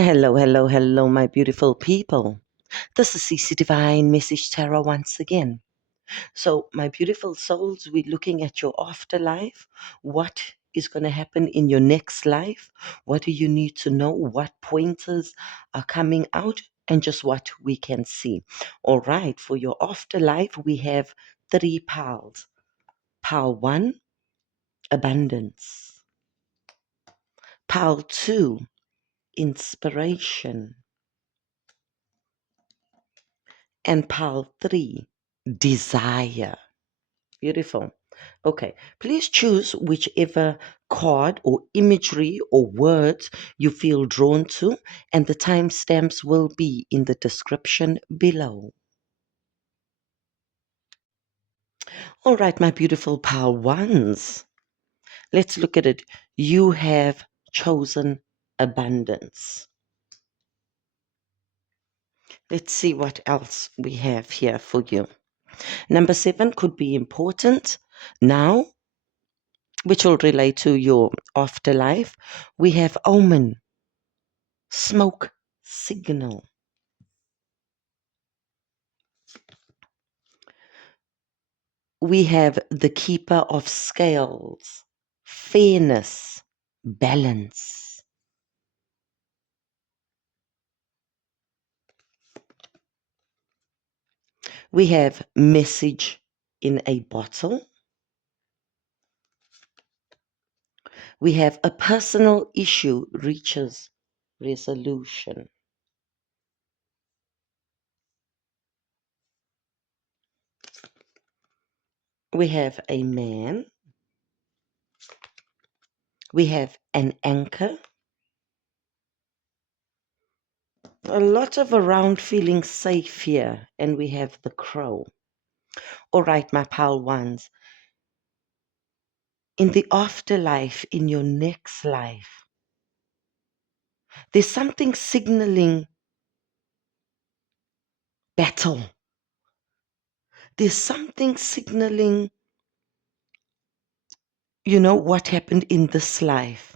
Hello, hello, hello, my beautiful people. This is CC Divine Message Tarot once again. So, my beautiful souls, we're looking at your afterlife. What is going to happen in your next life? What do you need to know? What pointers are coming out? And just what we can see. All right, for your afterlife, we have three piles. Pile 1, abundance. Pile 2, inspiration. And pile 3, desire. Beautiful. Okay, please choose whichever card or imagery or words you feel drawn to, and the timestamps will be in the description below. All right, my beautiful pile ones. Let's look at it. You have chosen abundance. Let's see what else we have here for you. Number 7 could be important. Now, which will relate to your afterlife, we have omen, smoke signal. We have the keeper of scales, fairness, balance. We have message in a bottle. We have a personal issue reaches resolution. We have a man. We have an anchor. A lot of around feeling safe here. And we have the crow. All right, my pal ones. In the afterlife, in your next life, there's something signaling battle. There's something signaling, what happened in this life.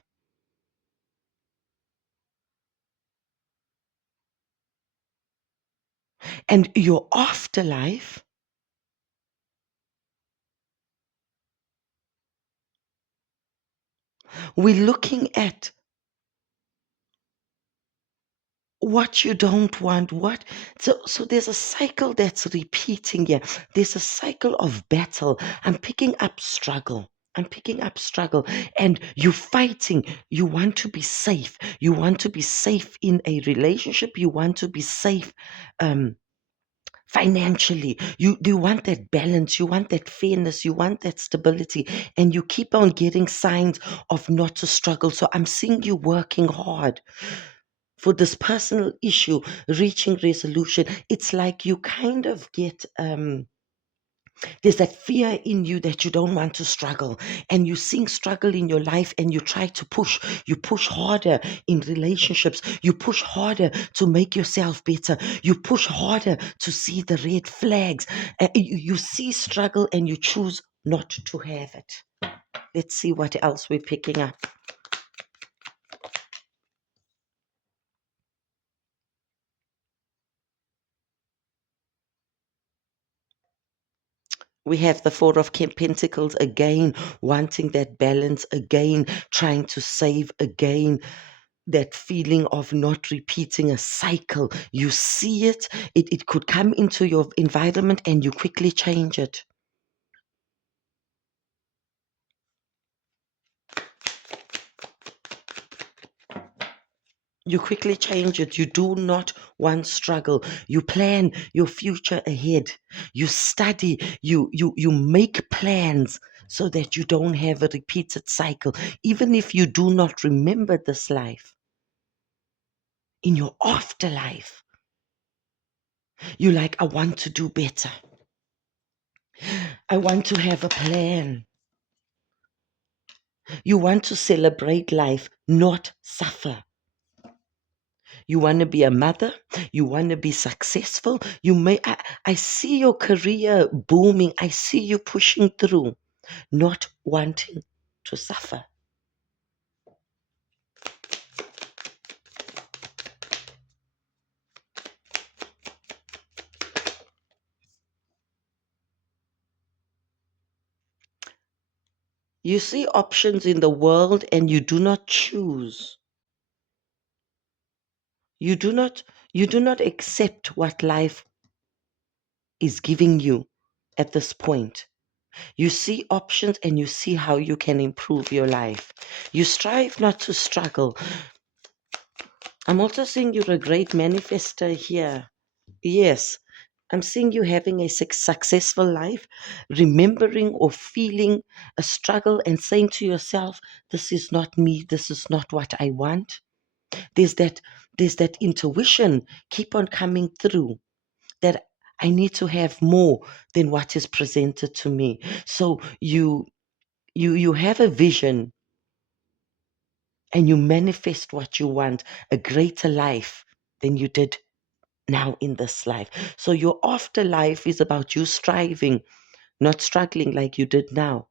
And your afterlife, we're looking at what you don't want, so there's a cycle that's repeating here. There's a cycle of battle. I'm picking up struggle, and you're fighting. You want to be safe. You want to be safe in a relationship. You want to be safe financially. You want that balance, you want that fairness, you want that stability, and you keep on getting signs of not to struggle. So I'm seeing you working hard for this personal issue, reaching resolution. It's like you kind of get there's that fear in you that you don't want to struggle, and you seeing struggle in your life, and you try to push. You push harder in relationships. You push harder to make yourself better. You push harder to see the red flags. You see struggle and you choose not to have it. Let's see what else we're picking up. We have the Four of Pentacles again, wanting that balance again, trying to save again, that feeling of not repeating a cycle. You see it could come into your environment and you quickly change it. You quickly change it. You do not want struggle. You plan your future ahead. You study. You make plans so that you don't have a repeated cycle. Even if you do not remember this life, in your afterlife, you like, I want to do better. I want to have a plan. You want to celebrate life, not suffer. You want to be a mother. You want to be successful. I see your career booming. I see you pushing through, not wanting to suffer. You see options in the world and you do not choose. You do not accept what life is giving you at this point. You see options and you see how you can improve your life. You strive not to struggle. I'm also seeing you're a great manifester here. Yes. I'm seeing you having a successful life, remembering or feeling a struggle and saying to yourself, this is not me, this is not what I want. There's that intuition keep on coming through that I need to have more than what is presented to me. So you have a vision and you manifest what you want, a greater life than you did now in this life. So your afterlife is about you striving, not struggling like you did now.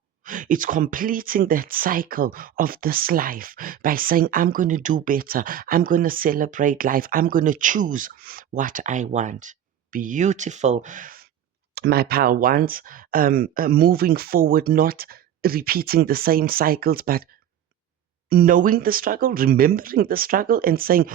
It's completing that cycle of this life by saying, I'm going to do better. I'm going to celebrate life. I'm going to choose what I want. Beautiful. My pal wants moving forward, not repeating the same cycles, but knowing the struggle, remembering the struggle, and saying,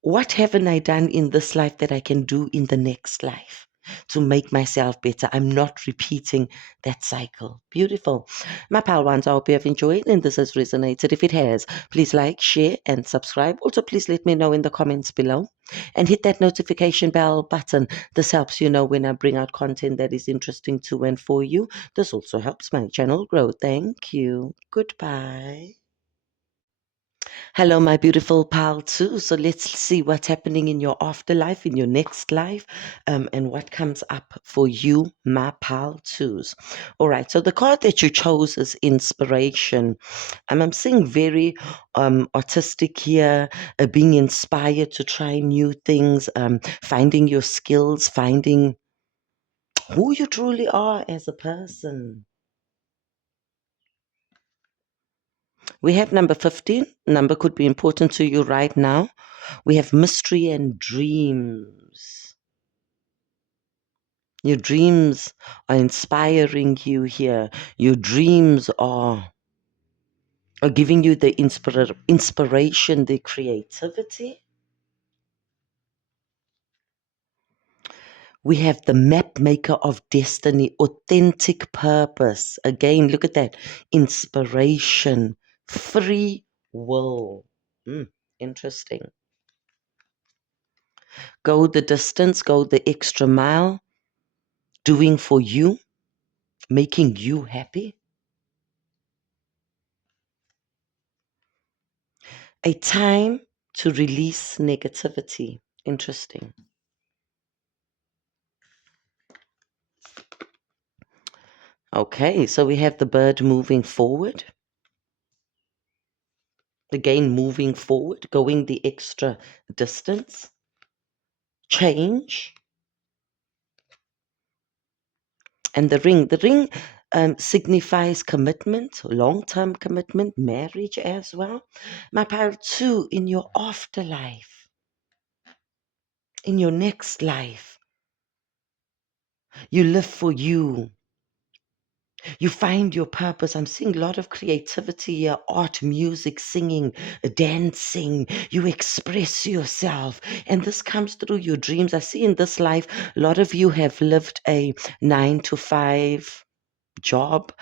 what haven't I done in this life that I can do in the next life to make myself better? I'm not repeating that cycle. Beautiful. My pal ones, I hope you have enjoyed and this has resonated. If it has, please like, share, and subscribe. Also, please let me know in the comments below and hit that notification bell button. This helps you know when I bring out content that is interesting to and for you. This also helps my channel grow. Thank you. Goodbye. Hello, my beautiful pal, too. So let's see what's happening in your afterlife, in your next life, and what comes up for you, my pal, twos. All right. So the card that you chose is inspiration. I'm seeing very artistic here, being inspired to try new things, finding your skills, finding who you truly are as a person. We have number 15. Number could be important to you right now. We have mystery and dreams. Your dreams are inspiring you here. Your dreams are giving you the inspiration, the creativity. We have the map maker of destiny, authentic purpose. Again, look at that. Inspiration, free will. Interesting. Go the distance, go the extra mile, doing for you, making you happy. A time to release negativity. Interesting. Okay, so we have the bird moving forward. Again, moving forward, going the extra distance. Change. And the ring. The ring signifies commitment, long-term commitment, marriage as well. My part two, in your afterlife, in your next life, you live for you. You find your purpose. I'm seeing a lot of creativity here, art, music, singing, dancing. You express yourself. And this comes through your dreams. I see in this life, a lot of you have lived a 9 to 5 job,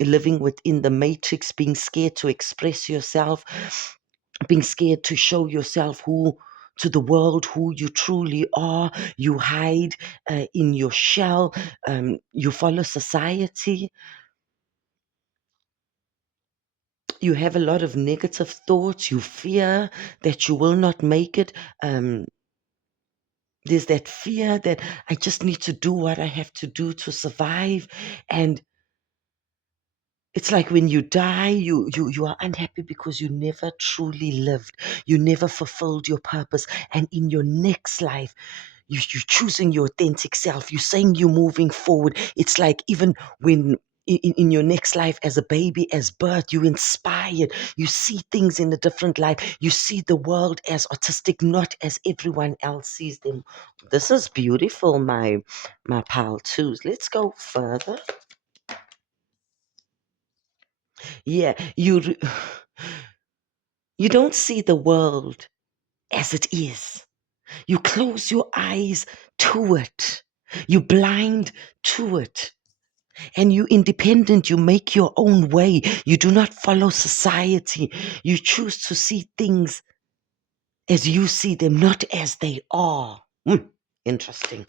living within the matrix, being scared to express yourself, being scared to show yourself to the world who you truly are. You hide in your shell. You follow society. You have a lot of negative thoughts. You fear that you will not make it. There's that fear that I just need to do what I have to do to survive. And it's like when you die, you are unhappy because you never truly lived. You never fulfilled your purpose. And in your next life, you're choosing your authentic self. You're saying you're moving forward. It's like even when in your next life as a baby, as birth, you inspired. You see things in a different light. You see the world as autistic, not as everyone else sees them. This is beautiful, my pal twos. Let's go further. Yeah, you don't see the world as it is. You close your eyes to it. You blind to it. And you independent, you make your own way. You do not follow society. You choose to see things as you see them, not as they are. Interesting.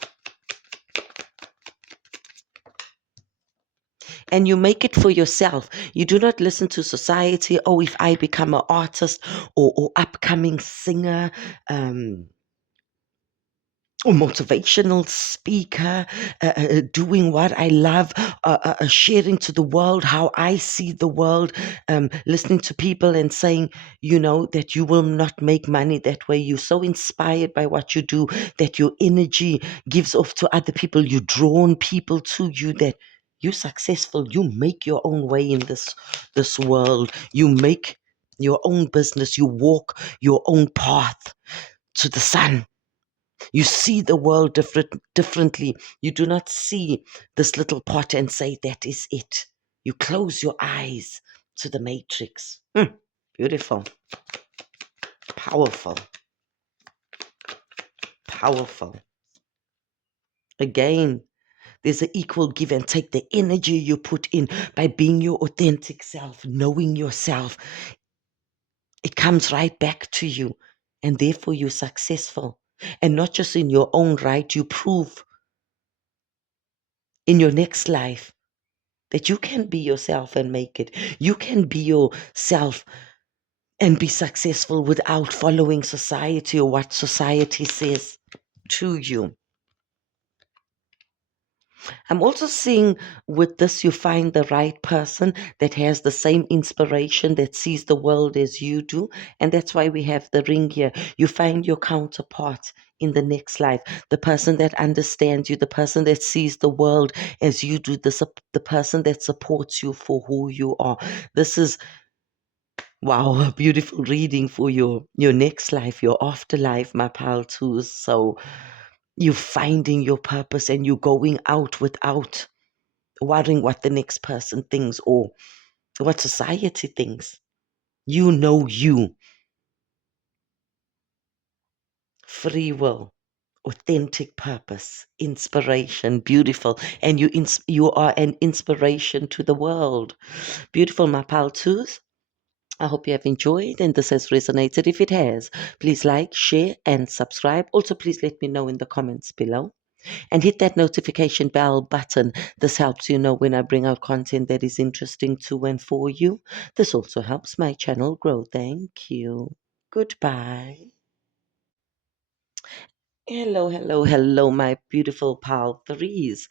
And you make it for yourself. You do not listen to society. Oh, if I become an artist or upcoming singer, or motivational speaker, doing what I love, sharing to the world how I see the world, listening to people and saying, that you will not make money that way. You're so inspired by what you do that your energy gives off to other people. You drawn people to you that you're successful. You make your own way in this world. You make your own business. You walk your own path to the sun. You see the world differently. You do not see this little pot and say, that is it. You close your eyes to the matrix. Beautiful. Powerful. Powerful. Again, there's an equal give and take. The energy you put in by being your authentic self, knowing yourself, it comes right back to you. And therefore, you're successful. And not just in your own right, you prove in your next life that you can be yourself and make it. You can be yourself and be successful without following society or what society says to you. I'm also seeing with this, you find the right person that has the same inspiration, that sees the world as you do. And that's why we have the ring here. You find your counterpart in the next life, the person that understands you, the person that sees the world as you do, the person that supports you for who you are. This is, wow, a beautiful reading for your next life, your afterlife, my pal, too. So you're finding your purpose and you're going out without worrying what the next person thinks or what society thinks. You know you. Free will, authentic purpose, inspiration, beautiful. And you are an inspiration to the world. Beautiful, my pal, too. I hope you have enjoyed and this has resonated. If it has, please like, share, and subscribe. Also, please let me know in the comments below. And hit that notification bell button. This helps you know when I bring out content that is interesting to and for you. This also helps my channel grow. Thank you. Goodbye. Hello, hello, hello, my beautiful pal threes.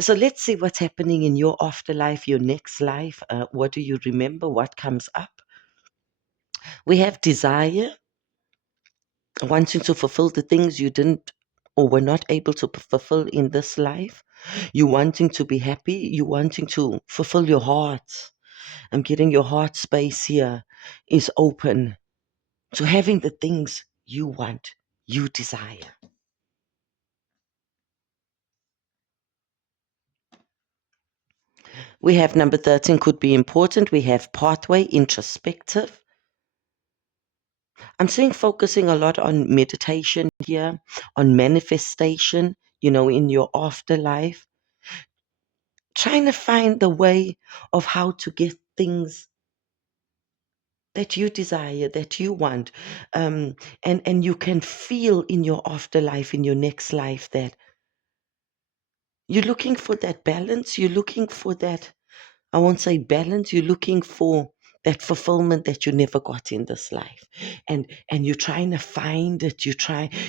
So let's see what's happening in your afterlife, your next life. What do you remember? What comes up? We have desire, wanting to fulfill the things you didn't or were not able to fulfill in this life. You wanting to be happy, you wanting to fulfill your heart. I'm getting your heart space here is open to having the things you want, you desire. We have number 13 could be important. We have pathway, introspective. I'm seeing focusing a lot on meditation here, on manifestation, in your afterlife. Trying to find the way of how to get things that you desire, that you want. And you can feel in your afterlife, in your next life, that you're looking for that balance. You're looking for that, I won't say balance, you're looking for that fulfillment that you never got in this life. And you're trying to find it.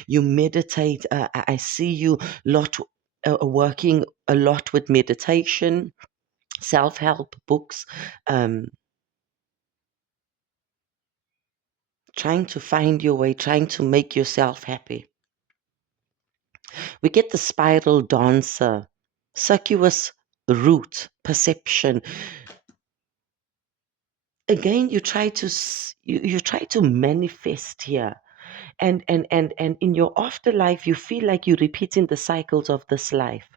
You meditate. I see you lot working a lot with meditation, self-help books, trying to find your way, trying to make yourself happy. We get the spiral dancer, circuitous route, perception. Again, you try to manifest here, and in your afterlife, you feel like you're repeating the cycles of this life.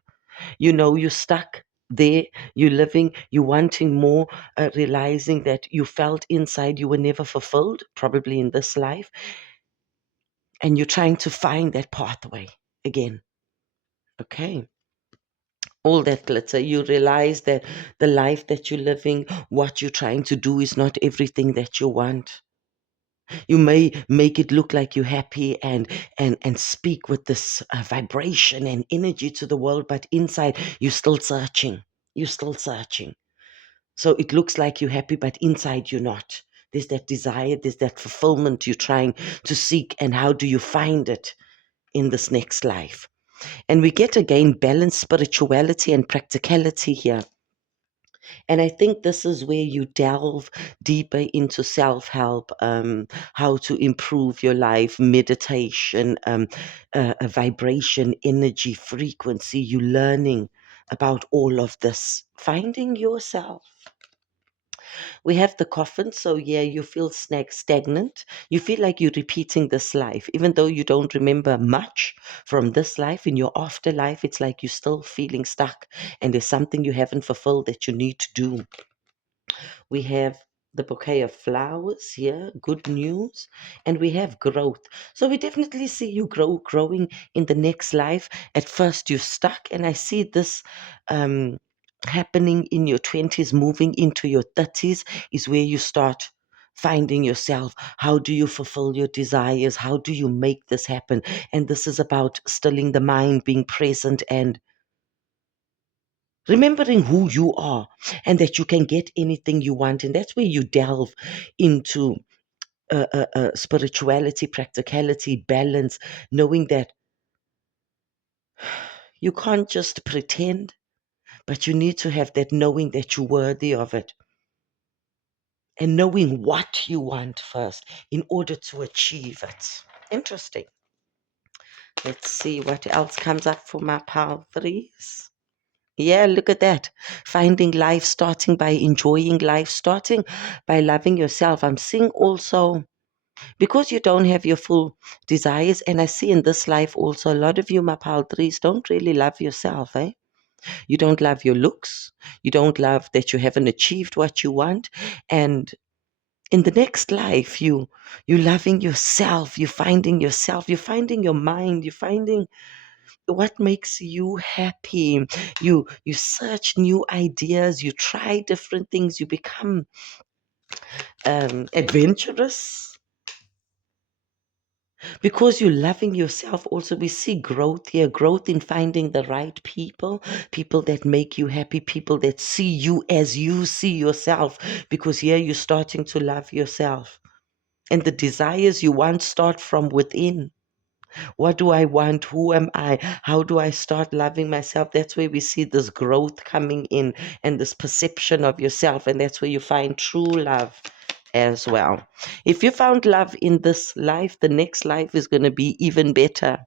You're stuck there, you're living, you're wanting more, realizing that you felt inside you were never fulfilled, probably in this life, and you're trying to find that pathway again. Okay. All that glitter, you realize that the life that you're living, what you're trying to do is not everything that you want. You may make it look like you're happy and speak with this vibration and energy to the world, but inside you're still searching. You're still searching. So it looks like you're happy, but inside you're not. There's that desire, there's that fulfillment you're trying to seek, and how do you find it in this next life? And we get again balanced spirituality and practicality here. And I think this is where you delve deeper into self help, how to improve your life, meditation, a vibration, energy, frequency. You learning about all of this, finding yourself. We have the coffin, so yeah, you feel stagnant. You feel like you're repeating this life, even though you don't remember much from this life. In your afterlife, it's like you're still feeling stuck, and there's something you haven't fulfilled that you need to do. We have the bouquet of flowers here, good news, and we have growth. So we definitely see you growing in the next life. At first you're stuck, and I see this um, happening in your 20s, moving into your 30s is where you start finding yourself. How do you fulfill your desires? How do you make this happen? And this is about stilling the mind, being present, and remembering who you are, and that you can get anything you want. And that's where you delve into spirituality, practicality, balance, knowing that you can't just pretend, but you need to have that knowing that you're worthy of it, and knowing what you want first in order to achieve it. Interesting. Let's see what else comes up for my pile threes. Yeah, look at that. Finding life, starting by enjoying life, starting by loving yourself. I'm seeing also, because you don't have your full desires, and I see in this life also a lot of you, my pile threes, don't really love yourself, eh? You don't love your looks. You don't love that you haven't achieved what you want. And in the next life, you're loving yourself, you're finding yourself, you're finding your mind, you're finding what makes you happy. You search new ideas, you try different things, you become adventurous because you're loving yourself. Also, we see growth here, growth in finding the right people, people that make you happy, people that see you as you see yourself, because here you're starting to love yourself, and the desires you want start from within. What do I want? Who am I? How do I start loving myself? That's where we see this growth coming in, and this perception of yourself. And that's where you find true love as well. If you found love in this life, the next life is going to be even better,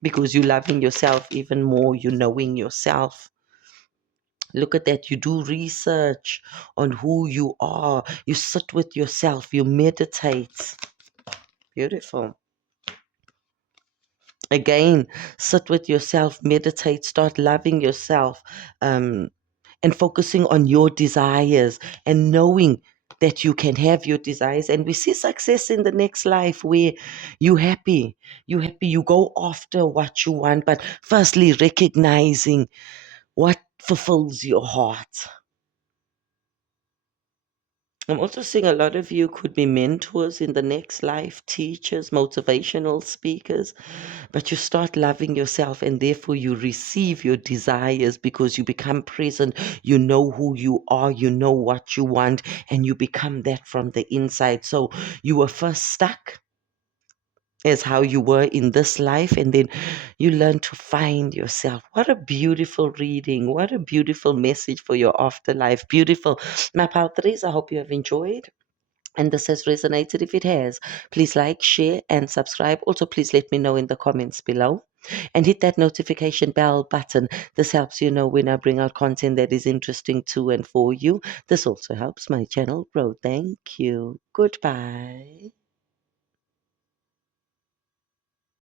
because you're loving yourself even more. You're knowing yourself. Look at that. You do research on who you are. You sit with yourself. You meditate. Beautiful. Again, sit with yourself, meditate, start loving yourself, and focusing on your desires, and knowing that you can have your desires. And we see success in the next life where you go after what you want, but firstly recognizing what fulfills your heart. I'm also seeing a lot of you could be mentors in the next life, teachers, motivational speakers, but you start loving yourself, and therefore you receive your desires because you become present. You know who you are, you know what you want, and you become that from the inside. So you were first stuck as how you were in this life, and then you learn to find yourself. What a beautiful reading. What a beautiful message for your afterlife. Beautiful. My pal Therese, I hope you have enjoyed and this has resonated. If it has, please like, share, and subscribe. Also, please let me know in the comments below. And hit that notification bell button. This helps you know when I bring out content that is interesting to and for you. This also helps my channel grow. Thank you. Goodbye.